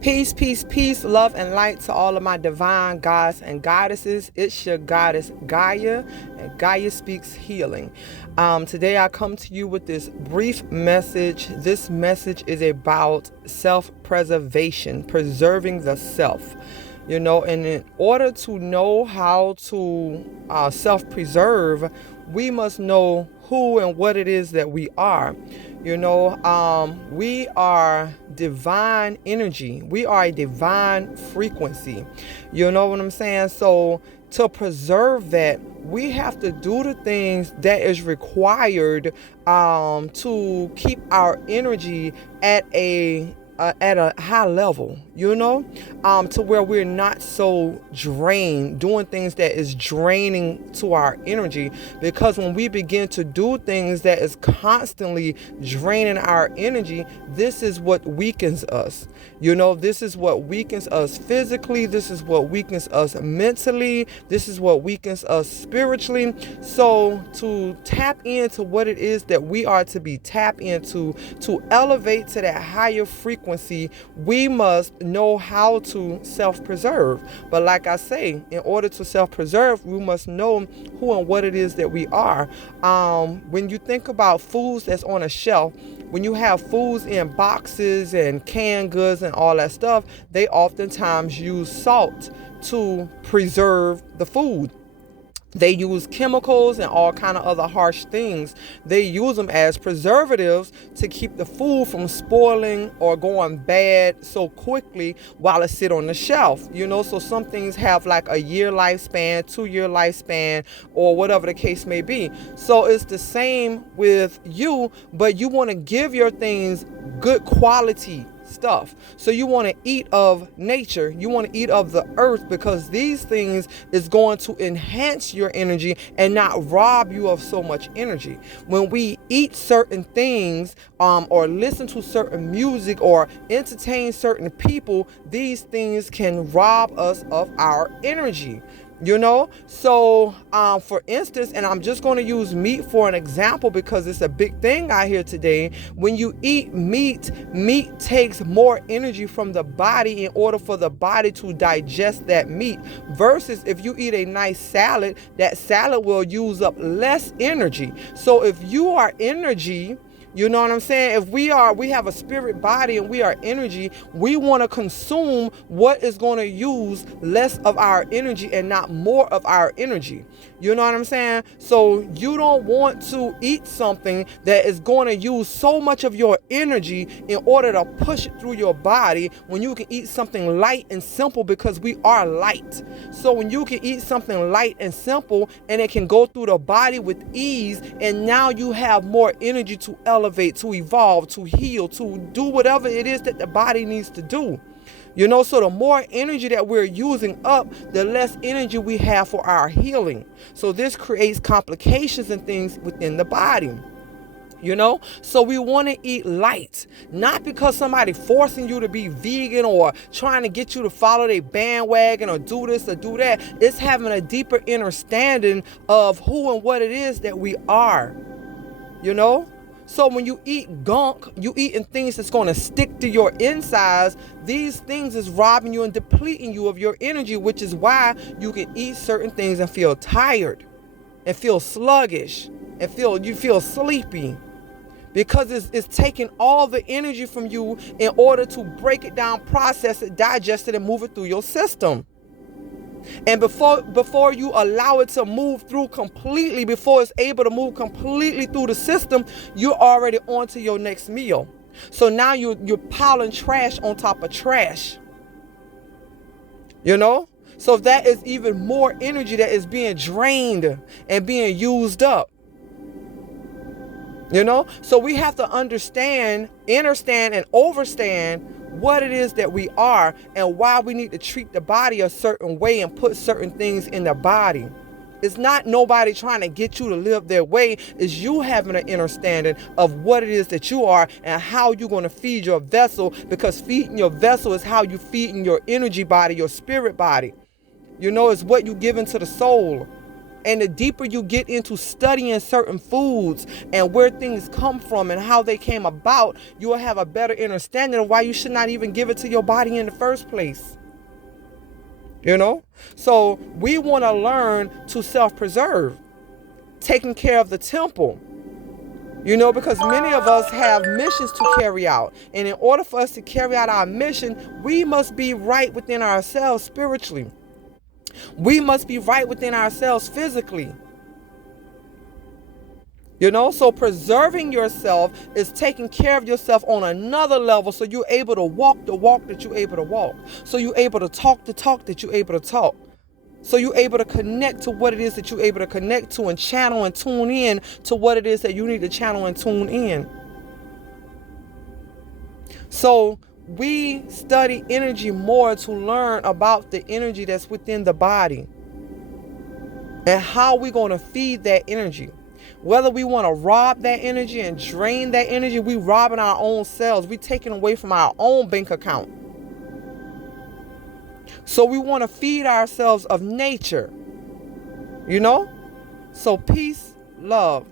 Peace, peace, peace, love, and light to all of my divine gods and goddesses. It's your goddess GaiYah, and GaiYah speaks healing. Today I come to you with this brief message. This message is about self-preservation, preserving the self. And in order to know how to self-preserve, we must know who and what it is that we are. We are divine energy. We are a divine frequency. You know what I'm saying? So to preserve that, we have to do the things that is required to keep our energy at a high level, to where we're not so drained, doing things that is draining to our energy. Because when we begin to do things that is constantly draining our energy, this is what weakens us. This is what weakens us physically. This is what weakens us mentally. This is what weakens us spiritually. So to tap into what it is that we are to be tapped into, to elevate to that higher frequency, we must know how to self-preserve. But like I say, in order to self-preserve, we must know who and what it is that we are. When you think about foods that's on a shelf, when you have foods in boxes and canned goods and all that stuff, they oftentimes use salt to preserve the food. They use chemicals and all kind of other harsh things. They use them as preservatives to keep the food from spoiling or going bad so quickly while it sit on the shelf. So some things have like a year lifespan, 2-year lifespan, or whatever the case may be. So it's the same with you, but you want to give your things good quality stuff. So you want to eat of nature, you want to eat of the earth, because these things is going to enhance your energy and not rob you of so much energy. When we eat certain things or listen to certain music or entertain certain people, these things can rob us of our energy. So for instance, and I'm just going to use meat for an example because it's a big thing out here today. When you eat meat takes more energy from the body in order for the body to digest that meat, versus if you eat a nice salad, that salad will use up less energy. So if you are energy, you know what I'm saying? If we have a spirit body and we are energy, we want to consume what is going to use less of our energy and not more of our energy. You know what I'm saying? So you don't want to eat something that is going to use so much of your energy in order to push it through your body, when you can eat something light and simple, because we are light. So when you can eat something light and simple and it can go through the body with ease, and now you have more energy to elevate, to evolve, to heal, to do whatever it is that the body needs to do. So the more energy that we're using up, the less energy we have for our healing. So this creates complications and things within the body. So we want to eat light, not because somebody forcing you to be vegan or trying to get you to follow their bandwagon or do this or do that. It's having a deeper understanding of who and what it is that we are. So when you eat gunk, you eating things that's going to stick to your insides. These things is robbing you and depleting you of your energy, which is why you can eat certain things and feel tired and feel sluggish and you feel sleepy, because it's taking all the energy from you in order to break it down, process it, digest it, and move it through your system. And before you allow it to move through completely, before it's able to move completely through the system, you're already on to your next meal. So now you're piling trash on top of trash. So that is even more energy that is being drained and being used up. So we have to understand, understand, and overstand what it is that we are and why we need to treat the body a certain way and put certain things in the body. It's not nobody trying to get you to live their way. It's you having an understanding of what it is that you are and how you're going to feed your vessel, because feeding your vessel is how you feeding your energy body, your spirit body. It's what you give into the soul. And the deeper you get into studying certain foods and where things come from and how they came about, you will have a better understanding of why you should not even give it to your body in the first place. So we want to learn to self-preserve, taking care of the temple, because many of us have missions to carry out. And in order for us to carry out our mission, we must be right within ourselves spiritually. We must be right within ourselves physically. So preserving yourself is taking care of yourself on another level, so you're able to walk the walk that you're able to walk. So you're able to talk the talk that you're able to talk. So you're able to connect to what it is that you're able to connect to, and channel and tune in to what it is that you need to channel and tune in. So we study energy more to learn about the energy that's within the body and how we're going to feed that energy. Whether we want to rob that energy and drain that energy, we robbing our own selves. We taking away from our own bank account. So we want to feed ourselves of nature. So peace, love.